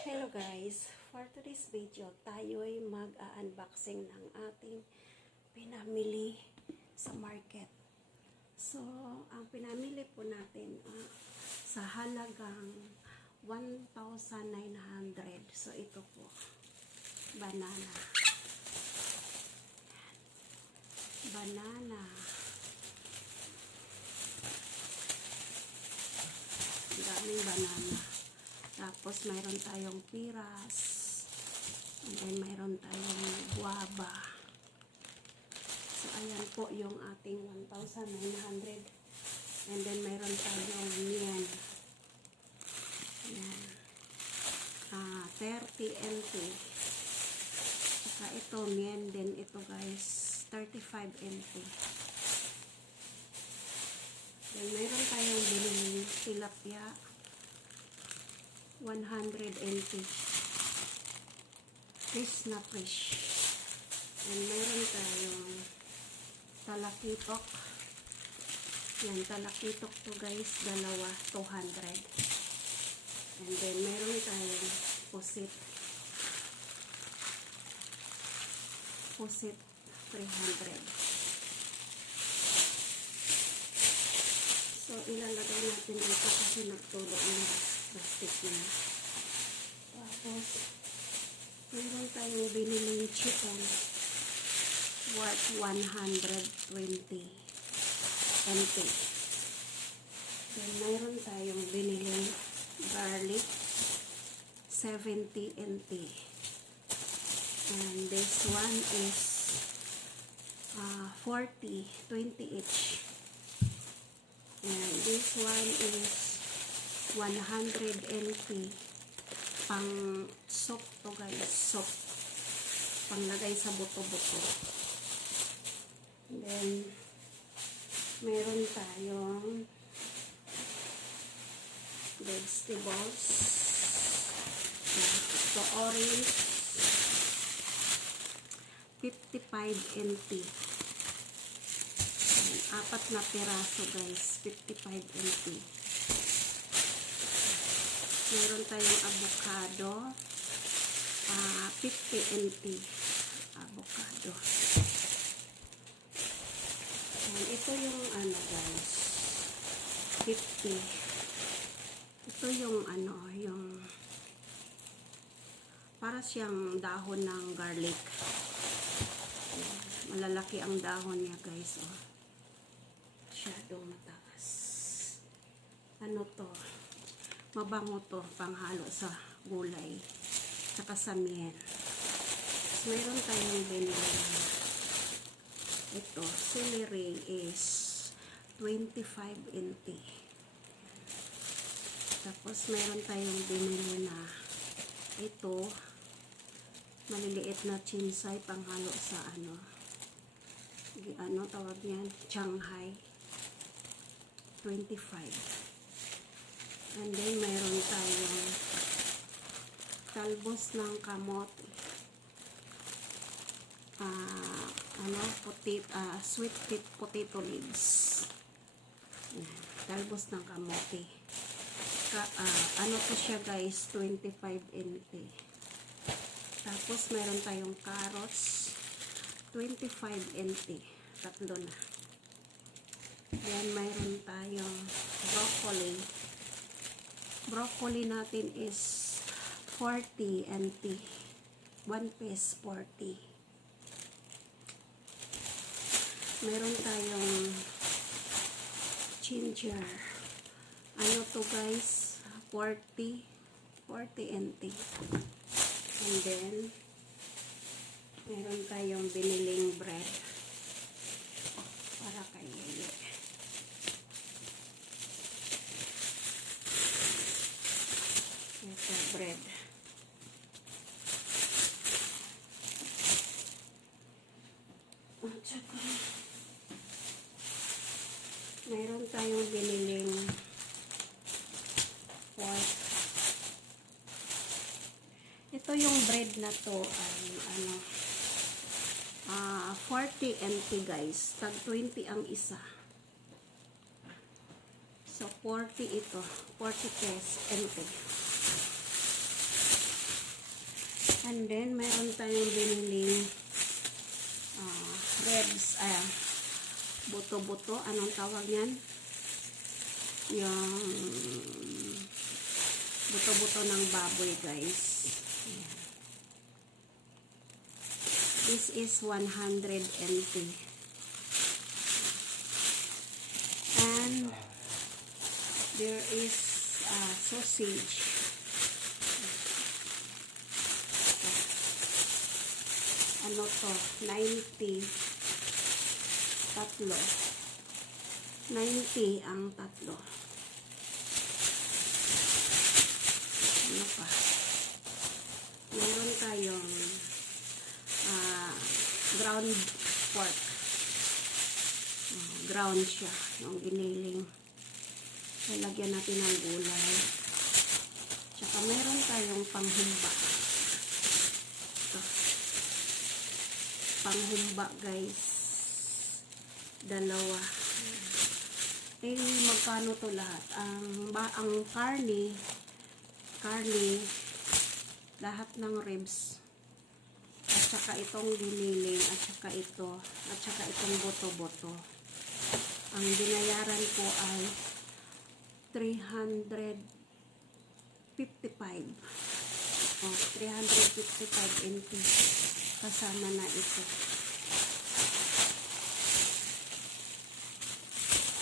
Hello guys, for today's video, tayo'y mag-unboxing ng ating pinamili sa market. So, ang pinamili po natin sa halagang 1,900. So, ito po, banana. Banana. Ang daming banana. Tapos, mayroon tayong piras. And then, mayroon tayong guava. So, ayan po yung ating 1,900. And then, mayroon tayong yen. Ayan. 30 NT. Saka ito, yen din ito guys. 35 NT. Then, mayroon tayong biling tilapia. 100 NT. Fresh na fresh. And mayroon tayong talakitok. Yan, talakitok to guys. Dalawa, 200. And then mayroon tayong pusit. Pusit, 300. So, ilalagay natin dito kasi nagtulo yung plastic niya. Tapos, mayroon tayong biniling chicken worth 120 NT. Then, mayroon tayong biniling garlic 70 NT. And this one is 40, 20 each. And this one is 100 NT. Pang soup to guys. Soup. Panglagay sa buto-buto. Then, meron tayong vegetables. Ito orange. 55 NT. Apat na piraso guys. 55 NT. Meron tayong avocado. 50 NT. Avocado. And ito yung ano guys. 50. Ito yung ano, yung para siyang dahon ng garlic. Malalaki ang dahon niya guys. Oh. Masyadong mataas. Ano to? Mabango to, panghalo sa gulay. Saka sa miel. So, mayroon tayong binili. Ito, celery is 25 NT. Tapos, mayroon tayong binili na ito, maliliit na chinsay, panghalo sa ano, tawag niyan? Shanghai. 25. And then, mayroon tayong talbos ng kamote. Sweet potato leaves. Talbos ng kamote. Ano to siya guys? 25 NT. Tapos, mayroon tayong carrots. 25 NT. Tatlo na. Then, mayroon tayong broccoli. Broccoli natin is 40 NT. 1 piece 40. Meron tayong ginger. Ano to guys? 40 NT. And then, meron tayong biniling bread. Para kay Yeye. Ito, bread. At saka, mayroon tayong biniling pork. Ito yung bread na to ay 40 NT guys. Tag 20 ang isa. So 40 ito. 40 pesos NT. And then, mayroon tayong biniling ribs, buto-buto, anong tawag yan? Yung buto-buto ng baboy, guys. Ayan. This is 100 NT. And there is sausage. Ano to? 90. Tatlo. 90 ang tatlo. Ano pa? Meron tayong ground pork. Ground siya. Yung giniling. Lalagyan natin ng gulay. Tsaka meron tayong panghumba. Ito. Panghumba, guys. Dalawa. Eh, magkano to lahat? Ang karne, lahat ng ribs, at saka itong giniling, at saka ito, at saka itong boto-boto. Ang binayaran ko ay 355. Oh, 355 NT. Kasama na ito.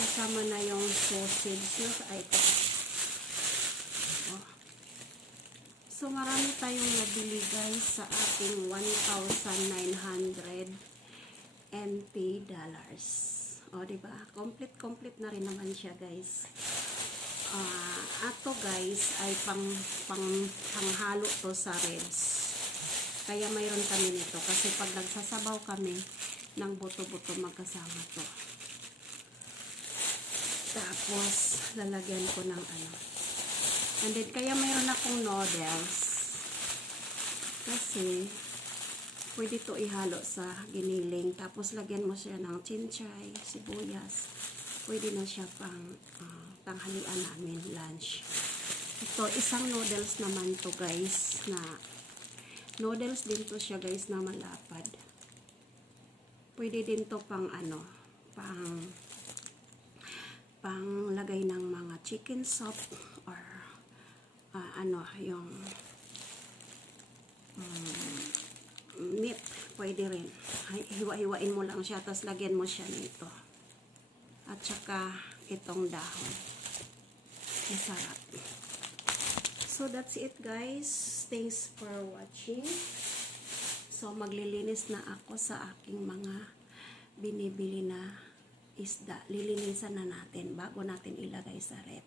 Kasama na yung sausage. Ay, ito. Oh. So, marami tayong nabili, guys, sa ating 1,900 NT dollars. O, diba? Complete na rin naman siya, guys. Ato, guys, ay panghalo to sa ribs. Kaya mayroon kami nito. Kasi pag nagsasabaw kami ng buto-buto, magkasama to. Tapos, lalagyan ko ng ano. And then, kaya mayroon akong noodles. Kasi, pwede to ihalo sa giniling. Tapos, lagyan mo siya ng chinchay, sibuyas. Pwede na siya pang tanghalian namin, lunch. Ito, isang noodles naman to, guys, na noodles din to siya, guys, na malapad. Pwede din to pang ano, pang lagay ng mga chicken soup or yung meat, pwede rin. Hiwa-hiwain mo lang siya, tapos lagyan mo siya nito. At saka itong dahon. Masarap. So, that's it, guys. Thanks for watching. So, maglilinis na ako sa aking mga binibili na isda. Lilinisan na natin bago natin ilagay sa rep.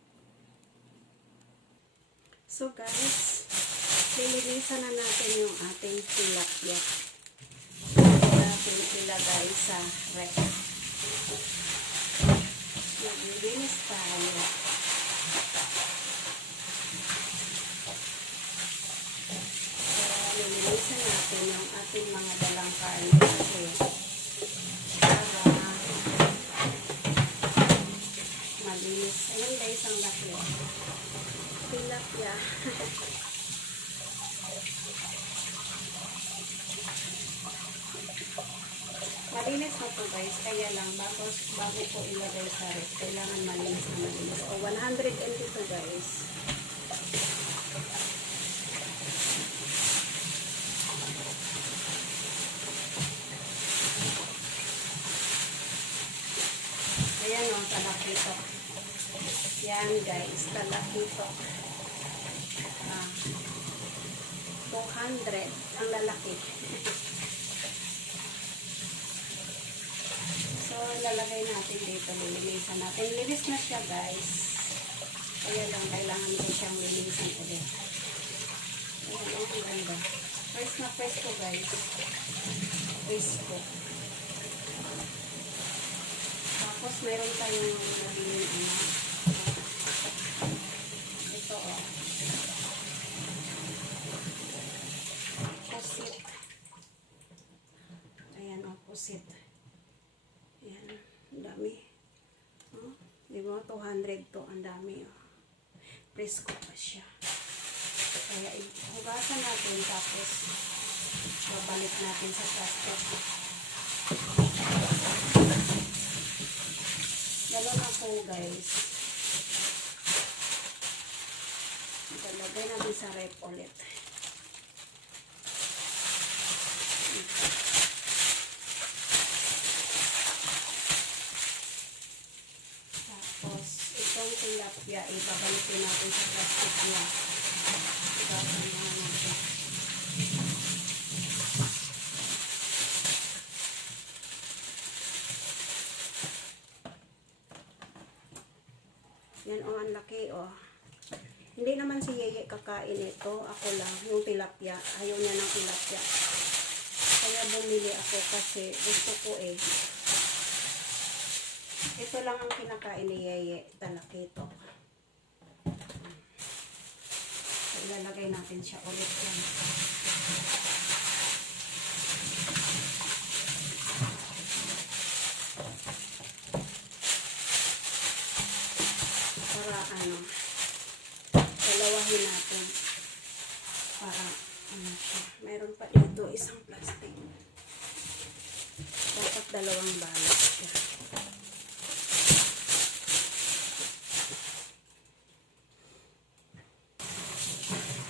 So, guys, lilinisan na natin yung ating tilapia. Bago natin ilagay sa rep. Maglilinis tayo. Lilinisan natin yung ating mga dalang karne kasi para malinis. Ayun, guys, ang laki. Tilapia. Malinis na to, guys. Kaya lang, bago ko ilagay sa rep, kailangan malinis na malinis. O, 100 to, guys. Ayan o, talakito. Yan, guys, talakito. 200 ang lalaki. So, ilalagay natin dito. Lilinisan natin. Linis na siya, guys. Kaya lang, kailangan ko siyang linisan ulit. Ayan, ang ganda. Fresh na fresh ko, guys. Fresh ko. Tapos, meron tayong nabili ito, o. Pusit. Ayan, o, pusit. Ayan, ang dami. Di ba? 200 to, ang dami, o. Presko pa siya. Kaya hugasan natin tapos babalik natin sa plastic. Ganun ako guys. Ilalagay natin sa rep ulit. Tapos itong tilapia ibabalikin natin sa plastic niya. Hugasan na natin. Yan o, ang laki o. Hindi naman si Yeye kakain ito. Ako lang, yung tilapia. Ayaw niya ng tilapia. Kaya bumili ako kasi gusto ko eh. Ito lang ang kinakain ni Yeye. Talaki ito. So, ilalagay natin siya ulit yan. Para ano, dalawahin natin para ano siya. Meron pa dito isang plastic. Dapat dalawang balot siya.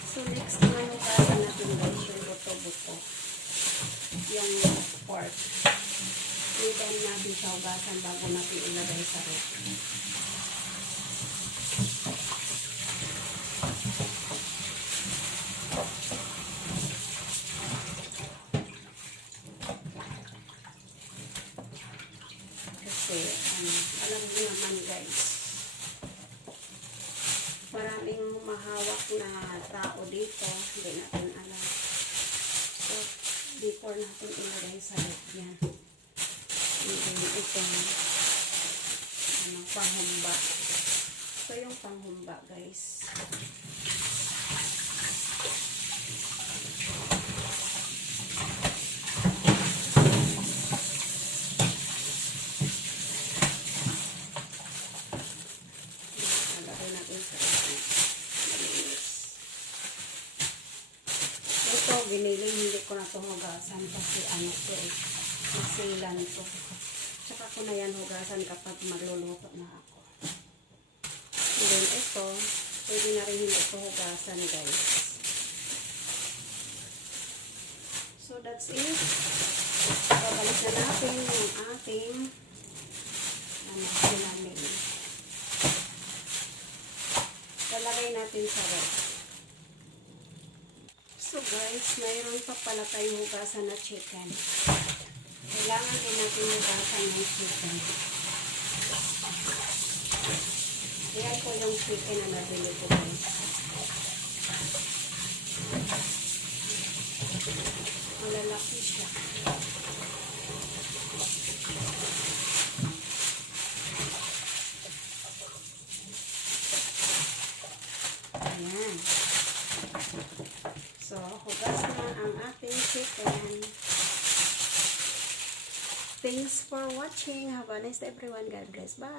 So next naman hugasan natin guys yung buto-buto. Yung pork. Ilan natin siya hugasan bago natin ilagay sa rep. Alam niyo naman guys, maraming mahawak na tao dito, hindi natin alam. So, before natin ilagay sa rep yan. And then, itong panghumba. Ito yung panghumba guys. Ito, binili, hindi ko na ito hugasan kasi ano to eh, masilan to. Tsaka ko na yan hugasan kapag magluluto na ako. And then ito, pwede na rin hindi ito hugasan guys. So that's it. Babalik na natin yung ating sinamin. Lalagay natin sa rep. So guys, mayroon pa pala tayong hugasan na chicken. Kailangan din natin hugasan ng chicken. Ayan po yung chicken na nabili ko guys. Malalaki siya. Ayan. So, hugas na ang ating chicken. Thanks for watching. Have a nice day everyone. God bless. Bye.